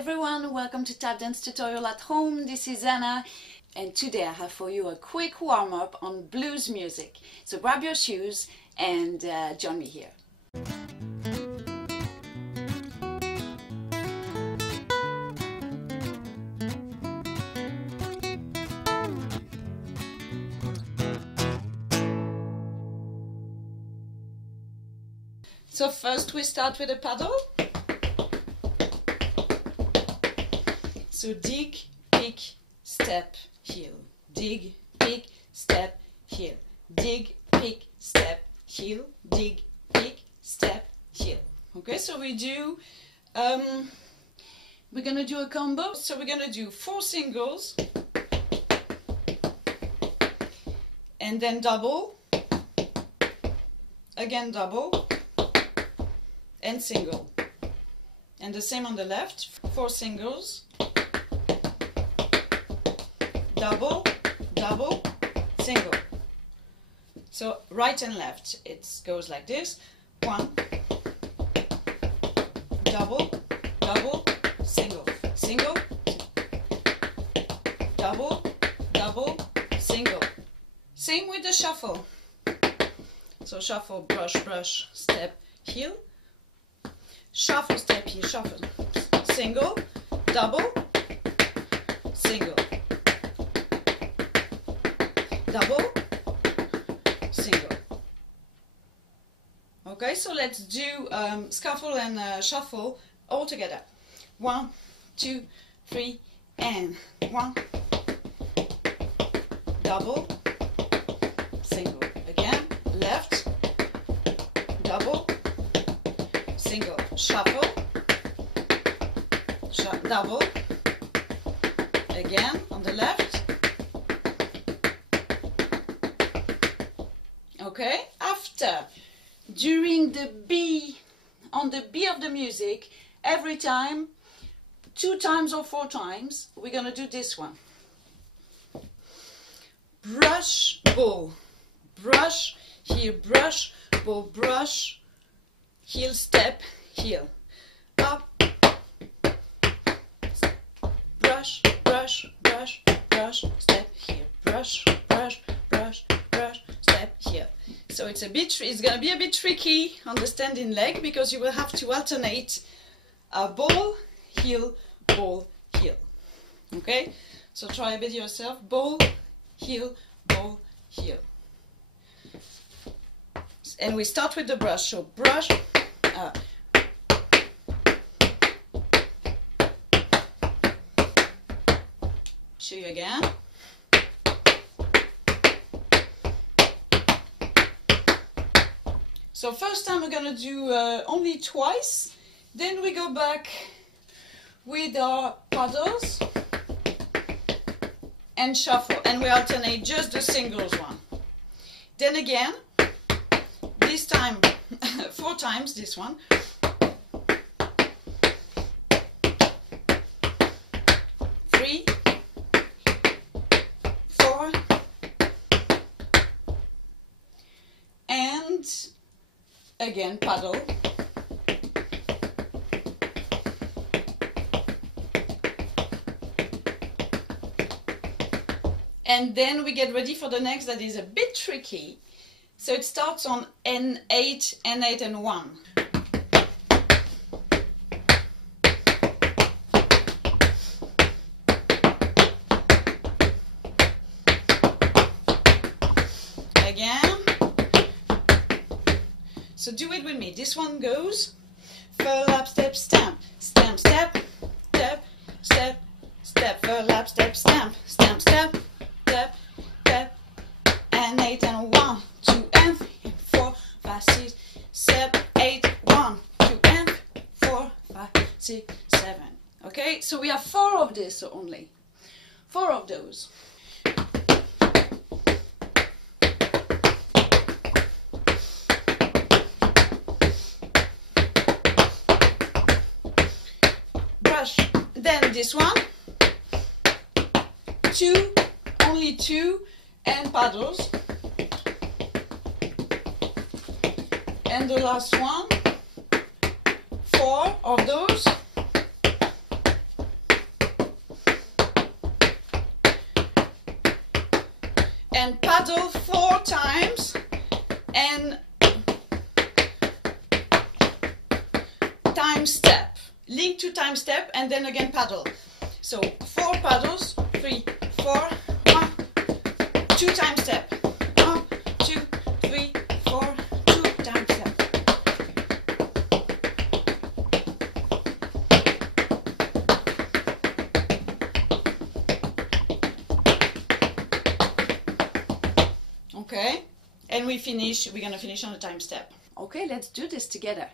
everyone, welcome to Tap Dance Tutorial at Home. This is Anna and today I have for you a quick warm-up on blues music. So grab your shoes and join me here. So first we start with a paddle. So dig, pick, step, heel. Dig, pick, step, heel. Dig, pick, step, heel. Dig, pick, step, heel. Okay, so we do, we're gonna do a combo. So we're gonna do 4 singles and then double, again double and single. And the same on the left, 4 singles, double, double, single. So right and left, it goes like this. 1, double, double, single, single, double, double, single. Same with the shuffle. So shuffle, brush, brush, step, heel. Shuffle, step, heel, shuffle, single, double, single, double, single. Okay, so let's do shuffle and shuffle all together. 1, 2, 3, and 1, double, single. Again, left, double, single, shuffle, double, again on the left. Okay, after, during the B, on the B of the music, every time, 2 times or 4 times, we're gonna do this one. Brush, ball, brush, heel, brush, ball, brush, heel, step, heel, up, brush, brush, brush, brush, step, heel, brush, brush, brush, brush, step, heel. So it's gonna be a bit tricky on the standing leg because you will have to alternate ball, heel, ball, heel. Okay, so try a bit yourself. Ball, heel, ball, heel. And we start with the brush. So brush. Show you again. So first time we're gonna do only twice, then we go back with our paddles and shuffle, and we alternate just the singles one. Then again, this time 4 times this one. 3, 4, and again paddle, and then we get ready for the next that is a bit tricky. So it starts on N8, N8 and 1. Again. So do it with me. This one goes fur lap step stamp, stamp step, step, step, step, fur lap step stamp, stamp step, step, step, and 8 and 1, 2 and 3 and 4, 5, 6, 7, 8, 1, 2 and 4, 5, 6, 7. Okay, so we have 4 of this only. 4 of those. Then this one, 2, only 2, and paddles. And the last one, 4 of those, and paddle 4 times and time step. Link to time step and then again paddle. So 4 paddles, 3, 4, 1, 2 time step. 1, 2, 3, 4, 2 time step. Okay, and we're gonna finish on a time step. Okay, let's do this together.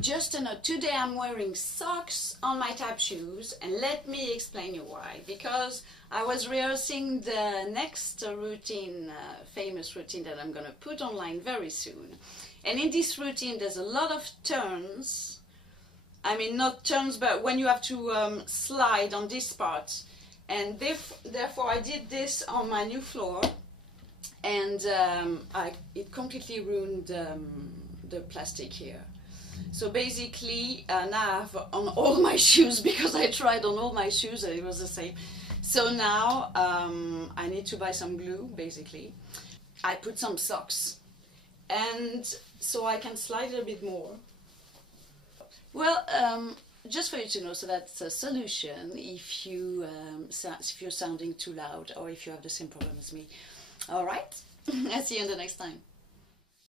Just a note, today I'm wearing socks on my tap shoes, and let me explain you why. Because I was rehearsing the next routine, famous routine that I'm gonna put online very soon. And in this routine there's a lot of turns. I mean, not turns, but when you have to slide on this part. And therefore I did this on my new floor, and it completely ruined the plastic here. So basically now I have on all my shoes, because I tried on all my shoes and it was the same. So now I need to buy some glue, basically. I put some socks, and so I can slide it a bit more. Well, just for you to know, so that's a solution if you're sounding too loud, or if you have the same problem as me. Alright, I'll see you in the next time.